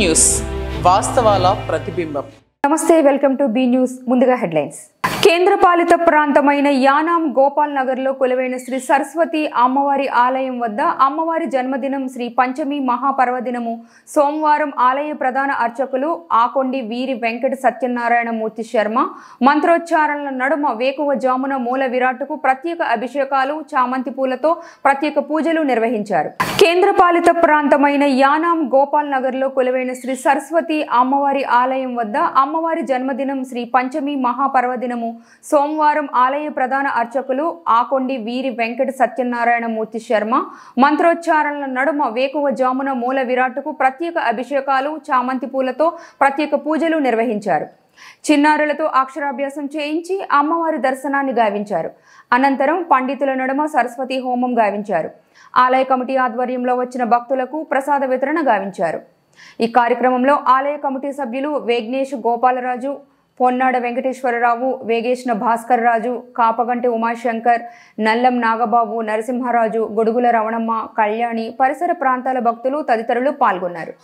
News వాస్తవాల ప్రతిబింబం. నమస్తే, welcome to be news. ముందుగా హెడ్లైన్స్. కేంద్రపాలిత ప్రాంతమైన యానాం గోపాల్ నగర్లో కొలువైన శ్రీ సరస్వతి అమ్మవారి ఆలయం వద్ద అమ్మవారి జన్మదినం శ్రీ పంచమి మహాపర్వదినము సోమవారం ఆలయ ప్రధాన అర్చకులు ఆకొండి వీరి వెంకట సత్యనారాయణ మూర్తి శర్మ మంత్రోచ్చారణల నడుమ వేకువ జామున మూల విరాట్టుకు ప్రత్యేక అభిషేకాలు చామంతి పూలతో ప్రత్యేక పూజలు నిర్వహించారు. కేంద్రపాలిత ప్రాంతమైన యానాం గోపాల్ నగర్లో కొలువైన శ్రీ సరస్వతి అమ్మవారి ఆలయం వద్ద అమ్మవారి జన్మదినం శ్రీ పంచమి మహాపర్వదినము సోమవారం ఆలయ ప్రధాన అర్చకులు ఆకొండి వీరి వెంకట సత్యనారాయణ మూర్తి శర్మ మంత్రోచ్చారణల నడుమ వేకువ జామున మూల విరాట్టుకు ప్రత్యేక అభిషేకాలు చామంతి పూలతో ప్రత్యేక పూజలు నిర్వహించారు. చిన్నారులతో అక్షరాభ్యాసం చేయించి అమ్మవారి దర్శనాన్ని గావించారు. అనంతరం పండితుల నడుమ సరస్వతి హోమం గావించారు. ఆలయ కమిటీ ఆధ్వర్యంలో వచ్చిన భక్తులకు ప్రసాద వితరణ గావించారు. ఈ కార్యక్రమంలో ఆలయ కమిటీ సభ్యులు వేగ్నేష్ గోపాలరాజు, పొన్నాడ వెంకటేశ్వరరావు, వేగేష్ణ భాస్కర్ రాజు, కాపగంటి ఉమాశంకర్, నల్లం నాగబాబు, నరసింహరాజు, గొడుగుల రవణమ్మ, కళ్యాణి, పరిసర ప్రాంతాల భక్తులు తదితరులు పాల్గొన్నారు.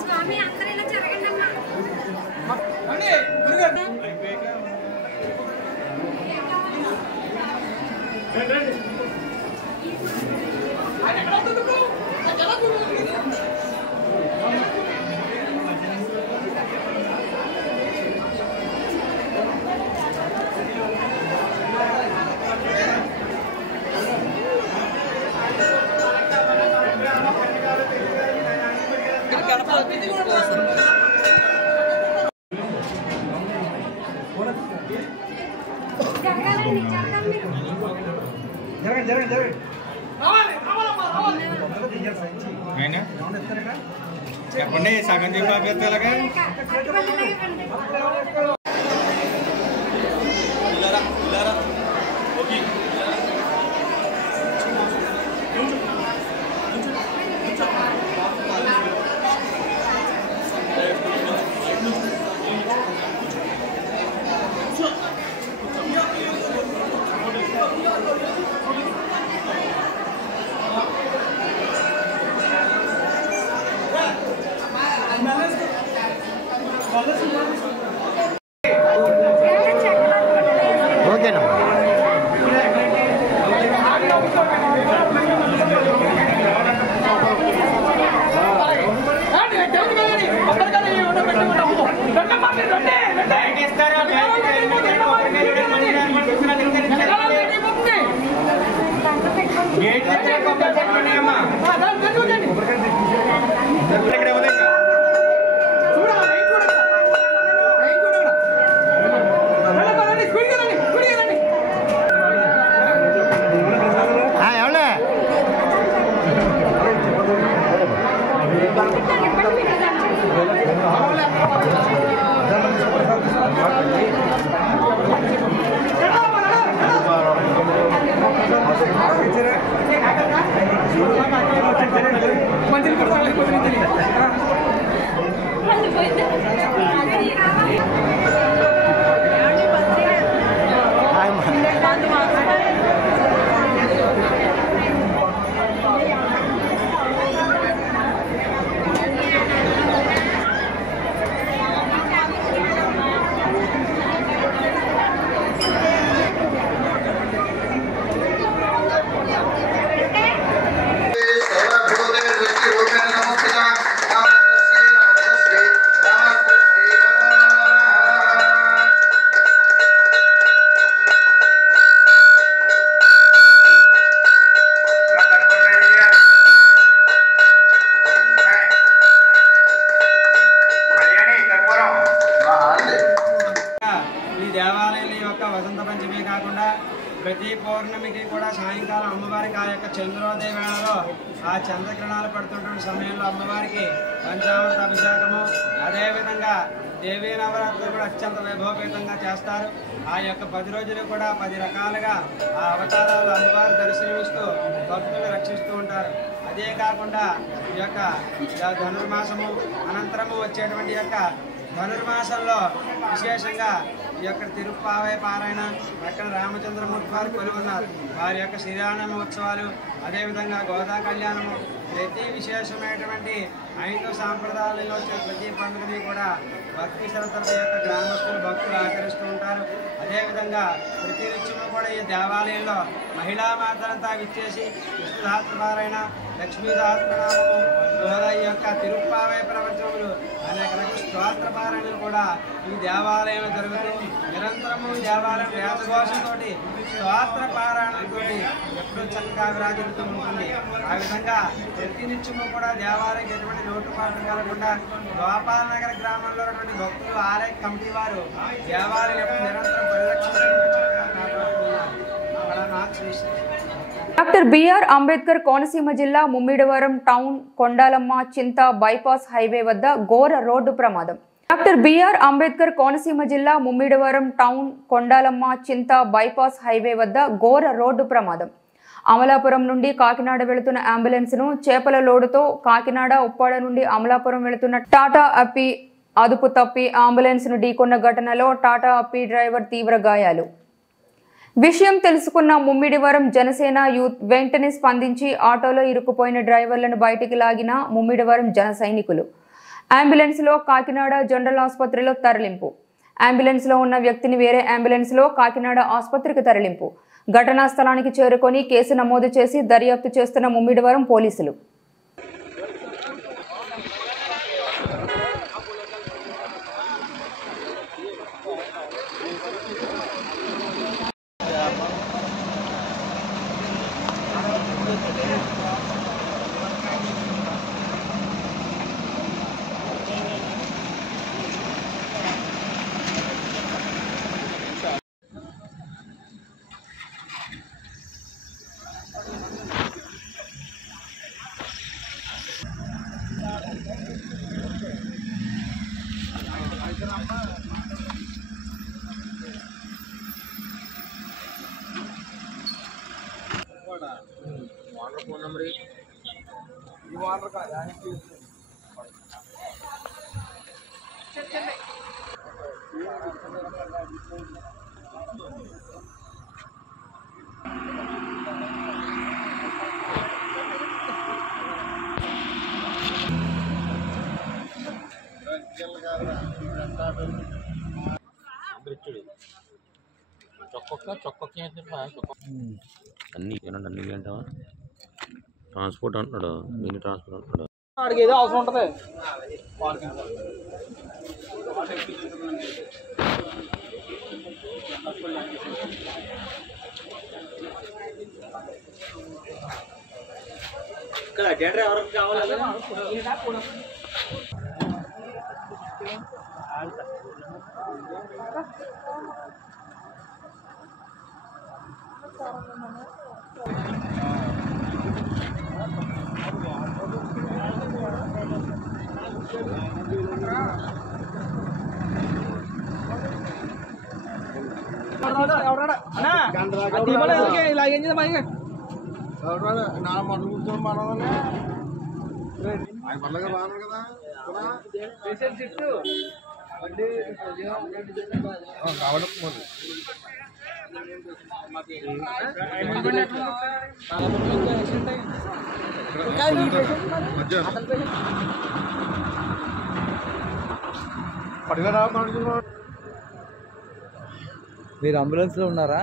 స్వామి అందరూ ఇలా జరగండి అమ్మా. చెప్పండి సగం చెప్పాక ఓకేనా చంద్రకిరణాలు పడుతున్న సమయంలో అమ్మవారికి పంచామృత అభిషేకము, అదేవిధంగా దేవీ నవరాత్రులు కూడా అత్యంత వైభవపేతంగా చేస్తారు. ఆ యొక్క 10 రోజులు కూడా 10 రకాలుగా ఆ అవతారాలు అమ్మవారు దర్శనమిస్తూ భక్తులు రక్షిస్తూ ఉంటారు. అదే కాకుండా ఈ యొక్క ధనుర్మాసము అనంతరము వచ్చేటువంటి యొక్క ధనుర్మాసంలో విశేషంగా ఈ యొక్క తిరుప్పావై పారాయణ, అక్కడ రామచంద్రమూర్తి వారు కొలువున్నారు. వారి యొక్క శ్రీరామ ఉత్సవాలు, అదేవిధంగా గోదా కళ్యాణము, ప్రతి విశేషమైనటువంటి 5 సాంప్రదాయాలలో వచ్చే ప్రతి పండుగని కూడా భక్తి శ్రద్ధల యొక్క గ్రామస్తులు భక్తులు ఆచరిస్తూ ఉంటారు. అదేవిధంగా ప్రతి నిత్యము కూడా ఈ దేవాలయంలో మహిళా మాతలంతా విచ్చేసి విష్ణు సహస్రపారాయణ, లక్ష్మీ సహస్రనామము, ఈ యొక్క తిరుప్పావై ప్రవచనములు, అనేక రకాల స్తోత్ర పారాయణలు కూడా ఈ దేవాలయంలో జరుగుతూ నిరంతరము దేవాలయం వేదఘోషంతో స్తోత్ర పారాయణలతో ఎప్పుడూ చక్కగా విరాజిల్లుతూ ఉంటుంది. ఆ విధంగా ప్రతి నిత్యము కూడా దేవాలయం ఎటువంటి లోటుపాట్లు కలగకుండా గోపాల నగర గ్రామంలో ఉన్నటువంటి భక్తులు ఆలయ కమిటీ వారు దేవాలయం నిరంతరం పరిరక్షణ డాక్టర్ బిఆర్ అంబేద్కర్ కోనసీమ జిల్లా ముమ్మిడివరం టౌన్ కొండాలమ్మ చింత బైపాస్ హైవే వద్ద ఘోర రోడ్డు ప్రమాదం. డాక్టర్ బిఆర్ అంబేద్కర్ కోనసీమ జిల్లా ముమ్మిడివరం టౌన్ కొండాలమ్మ చింత బైపాస్ హైవే వద్ద ఘోర రోడ్డు ప్రమాదం. అమలాపురం నుండి కాకినాడ వెళుతున్న అంబులెన్స్ను చేపల లోడుతో కాకినాడ ఉప్పాడ నుండి అమలాపురం వెళుతున్న టాటా అప్పి అదుపు తప్పి అంబులెన్స్ను ఢీకొన్న ఘటనలో టాటా అప్పి డ్రైవర్ తీవ్ర గాయాలు. విషయం తెలుసుకున్న ముమ్మిడివరం జనసేన యూత్ వెంటనే స్పందించి ఆటోలో ఇరుక్కుపోయిన డ్రైవర్లను బయటికి లాగిన ముమ్మిడివరం జన సైనికులు. అంబులెన్స్లో కాకినాడ జనరల్ ఆసుపత్రిలో తరలింపు. అంబులెన్స్లో ఉన్న వ్యక్తిని వేరే అంబులెన్స్లో కాకినాడ ఆసుపత్రికి తరలింపు. ఘటనా స్థలానికి చేరుకొని కేసు నమోదు చేసి దర్యాప్తు చేస్తున్న ముమ్మిడివరం పోలీసులు. అన్నీ అంటావా? ట్రాన్స్పోర్ట్ అంటున్నాడు, మినీ ట్రాన్స్పోర్ట్ అంటున్నాడు. వాడికి ఏదో అవసరం ఉంటుంది. ఇక్కడ జనరేటర్ ఎవరికి కావాలి? నా మొదలు కూర్చొని మనవనే ఆయన పర్లేగా బాగున్నాడు కదా కావడం మీరు అంబులెన్స్ లో ఉన్నారా?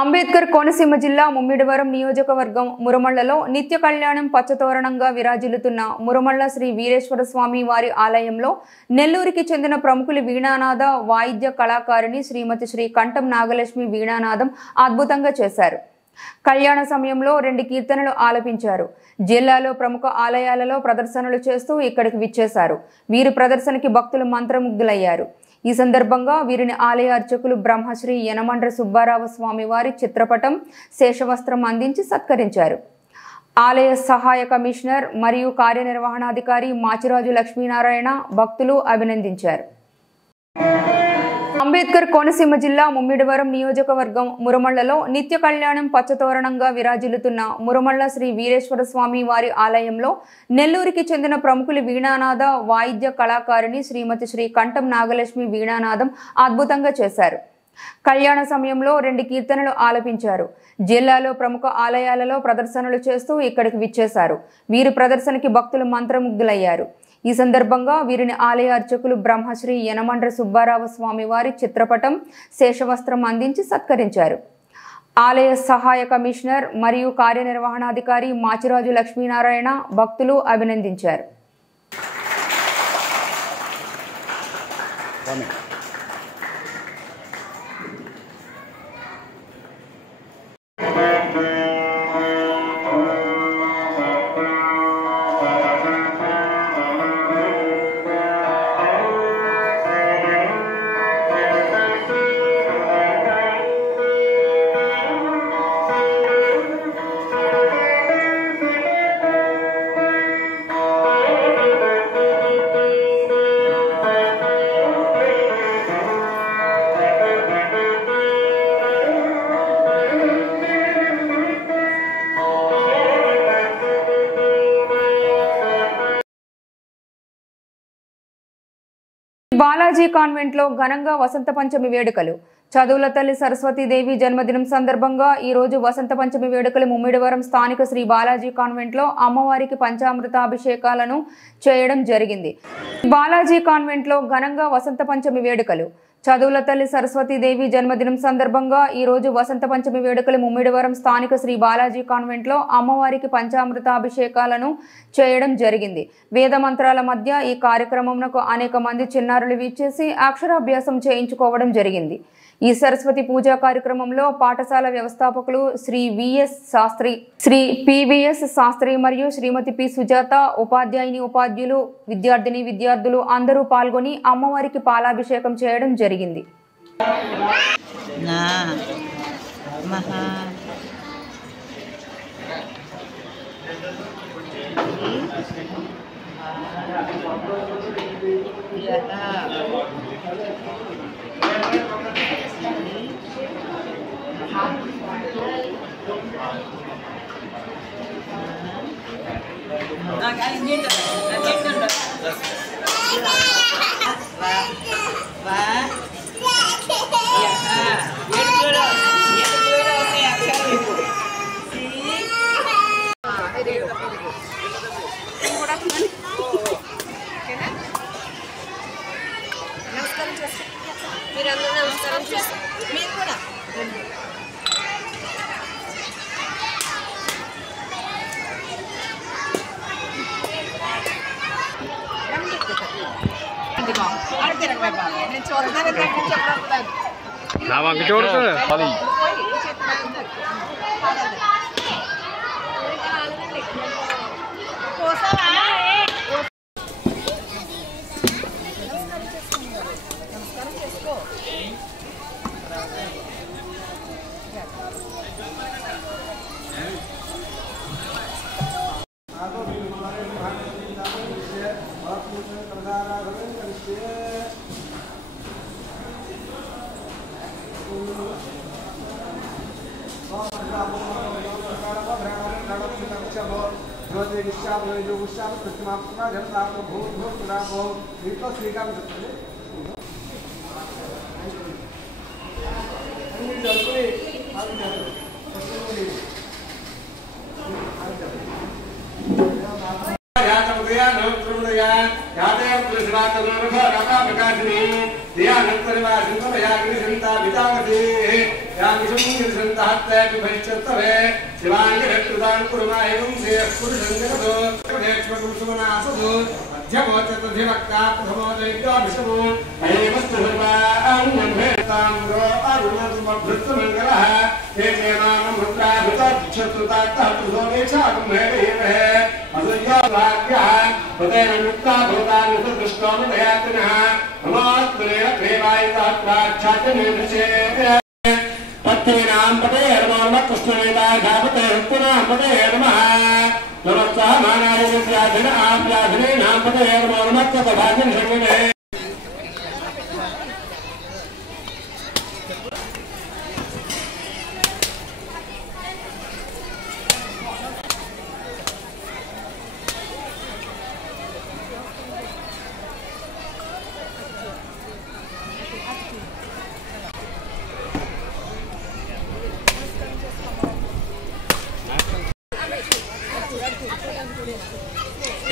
అంబేద్కర్ కోనసీమ జిల్లా ముమ్మిడివరం నియోజకవర్గం మురమళ్లలో నిత్య కళ్యాణం పచ్చతోరణంగా విరాజిల్లుతున్న మురమళ్ల శ్రీ వీరేశ్వర స్వామి వారి ఆలయంలో నెల్లూరుకి చెందిన ప్రముఖులు వీణానాద వాయిద్య కళాకారిణి శ్రీమతి శ్రీ కంఠం నాగలక్ష్మి వీణానాదం అద్భుతంగా చేశారు. కళ్యాణ సమయంలో 2 కీర్తనలు ఆలపించారు. జిల్లాలో ప్రముఖ ఆలయాలలో ప్రదర్శనలు చేస్తూ ఇక్కడికి విచ్చేశారు. వీరి ప్రదర్శనకి భక్తులు మంత్రముగ్ధులయ్యారు. ఈ సందర్భంగా వీరిని ఆలయ అర్చకులు బ్రహ్మశ్రీ యనమండ్ర సుబ్బారావు స్వామి వారి చిత్రపటం శేషవస్త్రం అందించి సత్కరించారు. ఆలయ సహాయ కమిషనర్ మరియు కార్యనిర్వహణాధికారి మాచిరాజు లక్ష్మీనారాయణ భక్తులు అభినందించారు. అంబేద్కర్ కోనసీమ జిల్లా ముమ్మిడివరం నియోజకవర్గం మురమళ్లలో నిత్య కళ్యాణం పచ్చతోరణంగా విరాజిల్లుతున్న మురమళ్ల శ్రీ వీరేశ్వర స్వామి వారి ఆలయంలో నెల్లూరుకి చెందిన ప్రముఖులు వీణానాద వాయిద్య కళాకారిణి శ్రీమతి శ్రీ కంఠం నాగలక్ష్మి వీణానాదం అద్భుతంగా చేశారు. కళ్యాణ సమయంలో 2 కీర్తనలు ఆలపించారు. జిల్లాలో ప్రముఖ ఆలయాలలో ప్రదర్శనలు చేస్తూ ఇక్కడికి విచ్చేశారు. వీరి ప్రదర్శనకి భక్తులు మంత్రముగ్ధులయ్యారు. ఈ సందర్భంగా వీరిని ఆలయ అర్చకులు బ్రహ్మశ్రీ యనమండ్ర సుబ్బారావు స్వామి వారి చిత్రపటం శేషవస్త్రం అందించి సత్కరించారు. ఆలయ సహాయ కమిషనర్ మరియు కార్యనిర్వహణాధికారి మాచిరాజు లక్ష్మీనారాయణ భక్తులు అభినందించారు. బాలాజీ కాన్వెంట్ లో ఘనంగా వసంత పంచమి వేడుకలు. చదువుల తల్లి సరస్వతీదేవి జన్మదినం సందర్భంగా ఈ రోజు వసంత పంచమి వేడుకలు ముమ్మిడివరం స్థానిక శ్రీ బాలాజీ కాన్వెంట్ లో అమ్మవారికి పంచామృతాభిషేకాలను చేయడం జరిగింది. బాలాజీ కాన్వెంట్ లో ఘనంగా వసంత పంచమి వేడుకలు. చదువుల తల్లి సరస్వతీదేవి జన్మదినం సందర్భంగా ఈ రోజు వసంత పంచమి వేడుకలు ముమ్మిడివరం స్థానిక శ్రీ బాలాజీ కాన్వెంట్ లో అమ్మవారికి పంచామృతాభిషేకాలను చేయడం జరిగింది. వేద మంత్రాల మధ్య ఈ కార్యక్రమంకు అనేక మంది చిన్నారులు విచ్చేసి అక్షరాభ్యాసం చేయించుకోవడం జరిగింది. ఈ సరస్వతి పూజా కార్యక్రమంలో పాఠశాల వ్యవస్థాపకులు శ్రీ విఎస్ శాస్త్రి, శ్రీ పివిఎస్ శాస్త్రి మరియు శ్రీమతి పి సుజాత, ఉపాధ్యాయుని ఉపాధ్యులు, విద్యార్థిని విద్యార్థులు అందరూ పాల్గొని అమ్మవారికి పాలాభిషేకం చేయడం జరిగింది. మీరందరూ నమస్కారం చేస్తారు. మీరు కూడా నా వంక చూడదు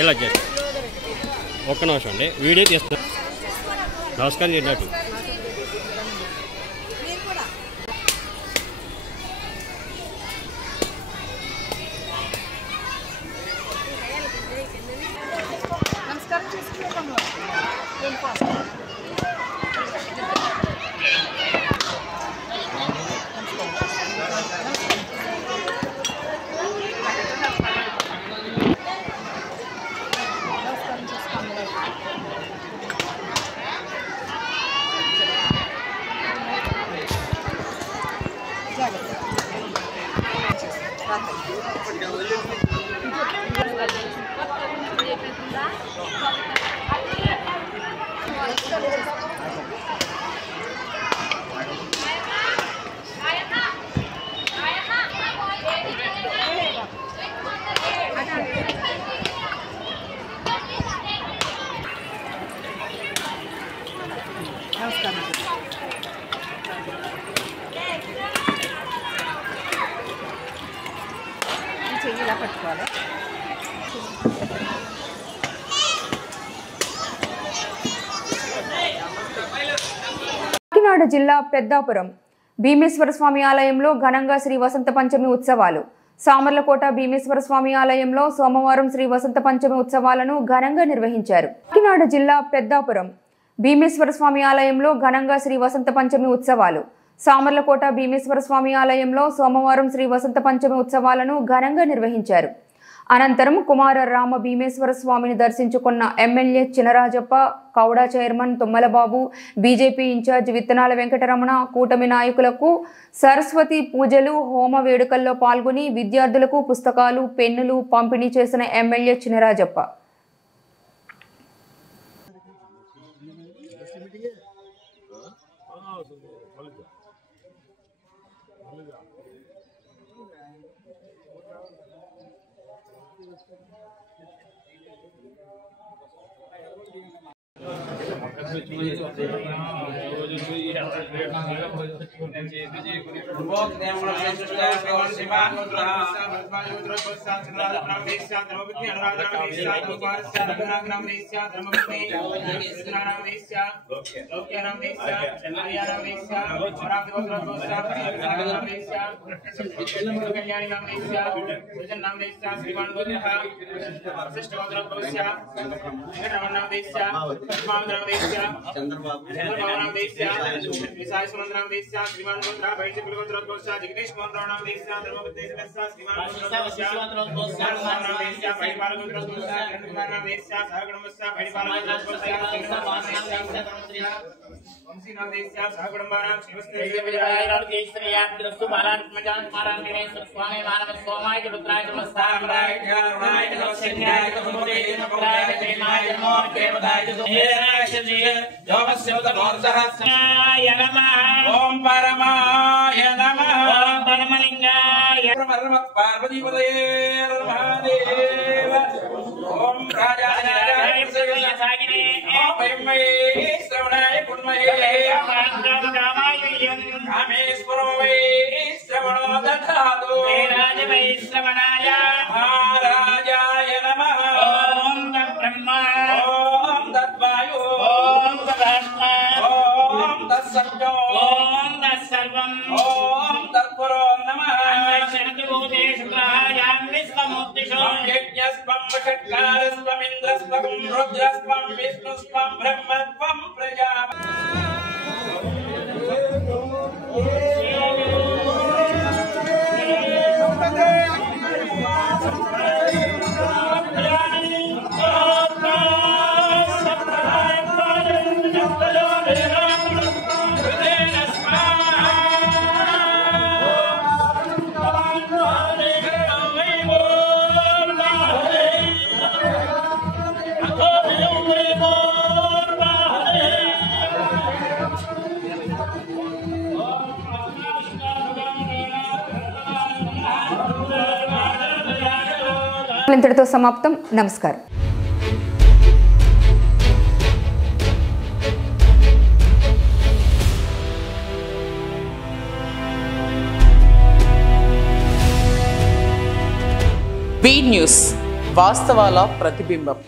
ఇలా చేస్తాం ఒక్క నిమిషం అండి వీడియో తీస్తాం నమస్కారం చేసినట్టు నమస్కారం చేసుకుంటాము చెయ్యిలా పట్టుకోవాలి. కాకినాడ జిల్లా పెద్దాపురం భీమేశ్వర స్వామి ఆలయంలో ఘనంగా శ్రీ వసంత పంచమి ఉత్సవాలు. సామర్లకోట భీమేశ్వర స్వామి ఆలయంలో సోమవారం శ్రీ వసంత పంచమి ఉత్సవాలను ఘనంగా నిర్వహించారు. కాకినాడ జిల్లా పెద్దాపురం భీమేశ్వర స్వామి ఆలయంలో ఘనంగా శ్రీ వసంత పంచమి ఉత్సవాలు. సామర్లకోట భీమేశ్వర స్వామి ఆలయంలో సోమవారం శ్రీ వసంత పంచమి ఉత్సవాలను ఘనంగా నిర్వహించారు. అనంతరం కుమార రామ భీమేశ్వర స్వామిని దర్శించుకున్న MLA Chinarajappa, KUDA chairman Tummalababu, BJP in-charge Vittanala Venkataramana, కూటమి నాయకులకు సరస్వతి పూజలు, హోమ వేడుకల్లో పాల్గొని విద్యార్థులకు పుస్తకాలు, పెన్నులు పంపిణీ చేసిన ఎమ్మెల్యే చినరాజప్ప ఓం పరమాయ నమః. ఓం పరమలింగాయ ఓం రాజాయ శ్రవణాయ పుణ్మయే కామేశ్వరో వై శ్రవణో దధాతు శ్రవణాయ మహారాజాయ నమః. ఓం తద్బ్రహ్మ ఓం తద్వాయు ఓం తదాత్మ ఓం తత్సత్యం ఓం తత్సర్వం ఓం తత్పురో నమః. యజ్ఞస్వం షట్కారస్వం ఇంద్రస్వం రుద్రస్వం విష్ణుస్వం బ్రహ్మత్వం ప్రజాపతి. ఇంతటితో సమాప్తం. నమస్కారం. బీ న్యూస్, వాస్తవాల ప్రతిబింబం.